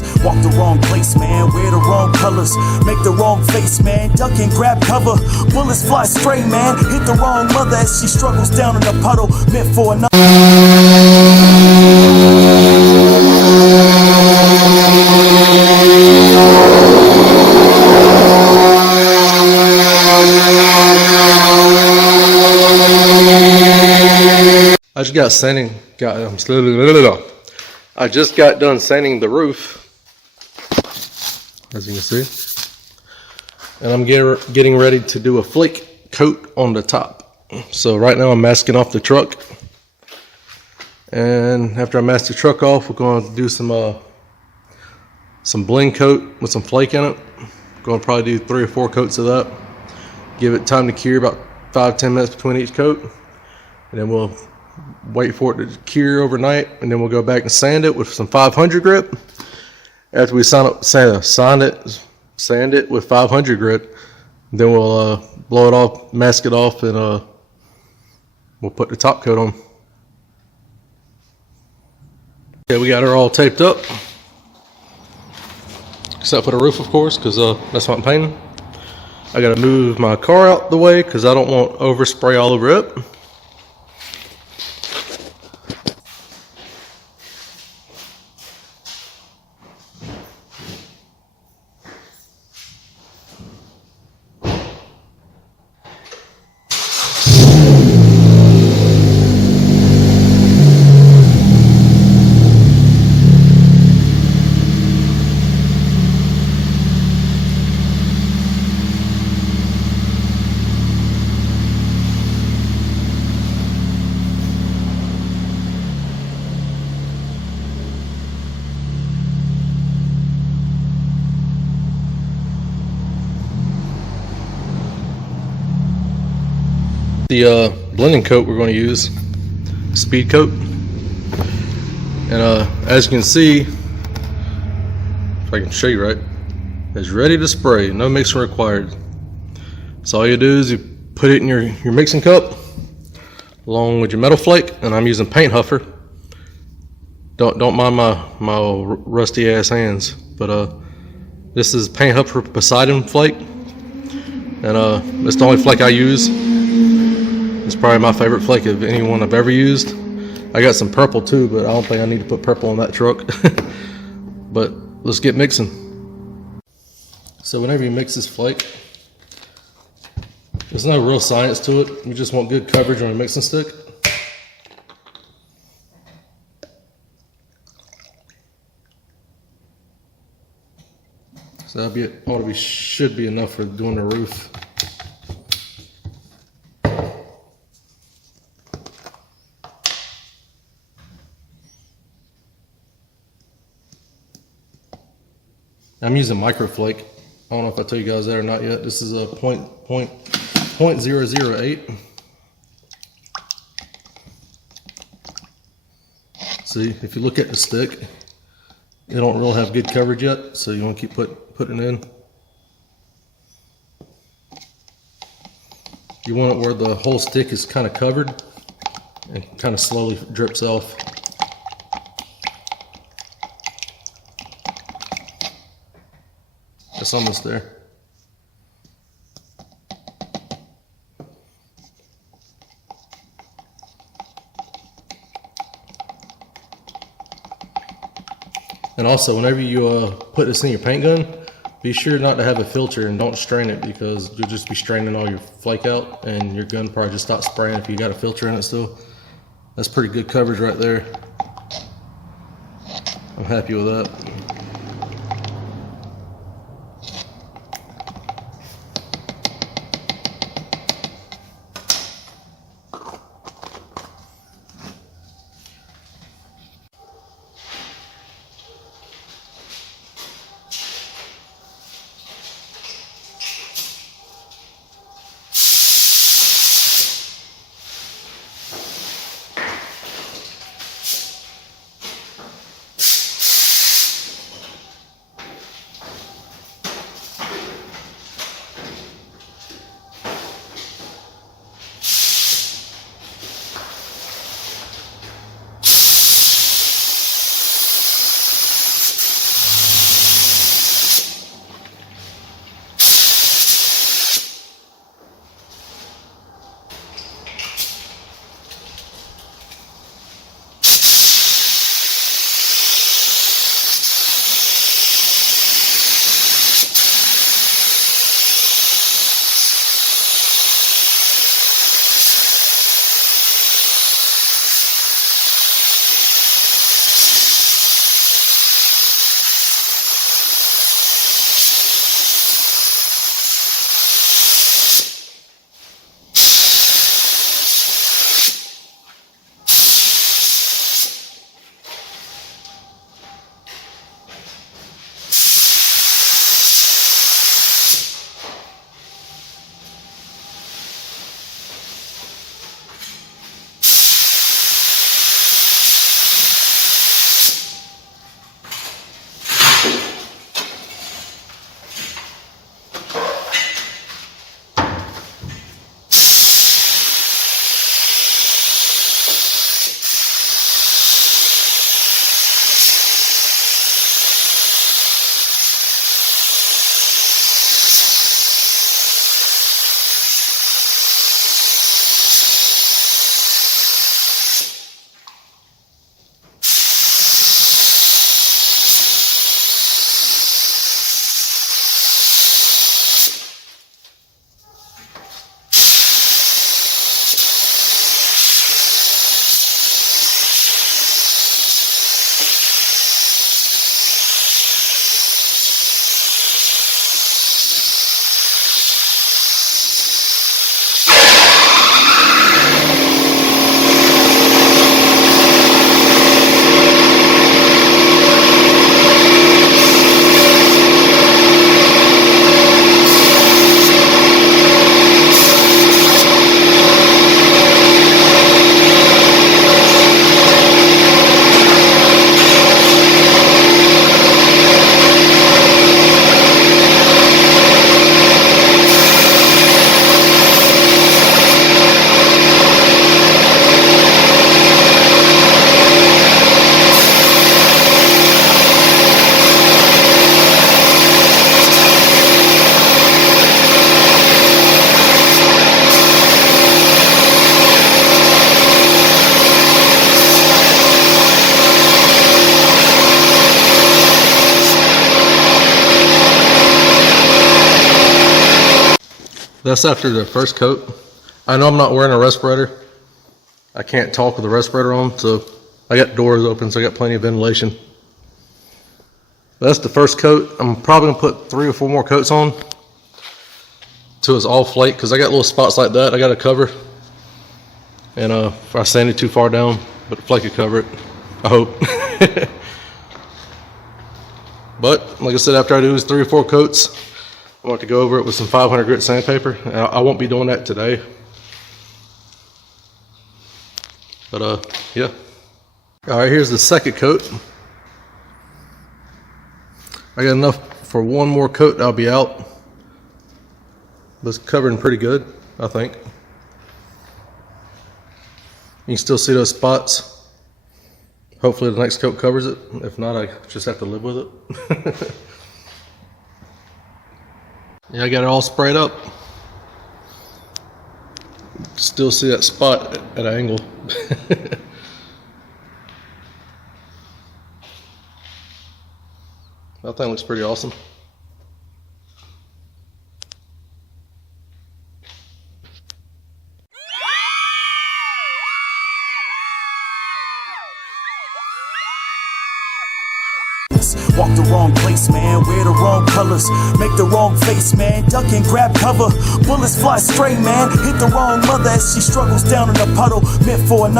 colors. Walk the wrong place, man, wear the wrong colors. Make the wrong face, man, duck and grab cover. Bullets fly straight, man, hit the wrong mother as she struggles down in a puddle, meant for another. I just got sanding. I just got done sanding the roof, as you can see, and I'm getting ready to do a flake coat on the top. So right now I'm masking off the truck, and after I mask the truck off, we're going to do some blend coat with some flake in it. Going to probably do 3 or 4 coats of that. Give it time to cure, about 5-10 minutes between each coat, and then we'll wait for it to cure overnight, and then we'll go back and sand it with some 500 grit. After we sand it with 500 grit, then we'll blow it off, mask it off, and we'll put the top coat on. Okay, we got her all taped up, except for the roof, of course, because that's what I'm painting. I gotta move my car out the way because I don't want overspray all over it. The blending coat we're going to use, speed coat, and as you can see, if I can show you right, it's ready to spray, no mixing required. So all you do is you put it in your mixing cup along with your metal flake, and I'm using paint huffer. Don't mind my old rusty ass hands, but this is paint huffer Poseidon flake, and it's the only flake I use. It's probably my favorite flake of anyone I've ever used. I got some purple too, but I don't think I need to put purple on that truck. But let's get mixing. So whenever you mix this flake, there's no real science to it. You just want good coverage on a mixing stick. So that should be enough for doing the roof. I'm using microflake. I don't know if I told you guys that or not yet. This is a 0.008. See, if you look at the stick, it don't really have good coverage yet, so you want to keep putting it in. You want it where the whole stick is kind of covered and kind of slowly drips off. It's almost there. And also, whenever you put this in your paint gun, be sure not to have a filter and don't strain it, because you'll just be straining all your flake out and your gun probably just stops spraying if you got a filter in it still. That's pretty good coverage right there. I'm happy with that. That's after the first coat. I know I'm not wearing a respirator. I can't talk with the respirator on, so I got doors open, so I got plenty of ventilation. That's the first coat. I'm probably gonna put 3 or 4 more coats on till it's all flake, because I got little spots like that I gotta cover. And if I sand it too far down, but the flake could cover it, I hope. But like I said, after I do 3 or 4 coats, I want to go over it with some 500 grit sandpaper. I won't be doing that today. But yeah. All right, here's the second coat. I got enough for 1 more coat, I'll be out. But it's covering pretty good, I think. You can still see those spots. Hopefully the next coat covers it. If not, I just have to live with it. Yeah, I got it all sprayed up. Still see that spot at an angle. That thing looks pretty awesome. Walk the wrong place, man, wear the wrong colors, make the wrong face, man, duck and grab cover, bullets fly straight, man, hit the wrong mother as she struggles down in a puddle, meant for another.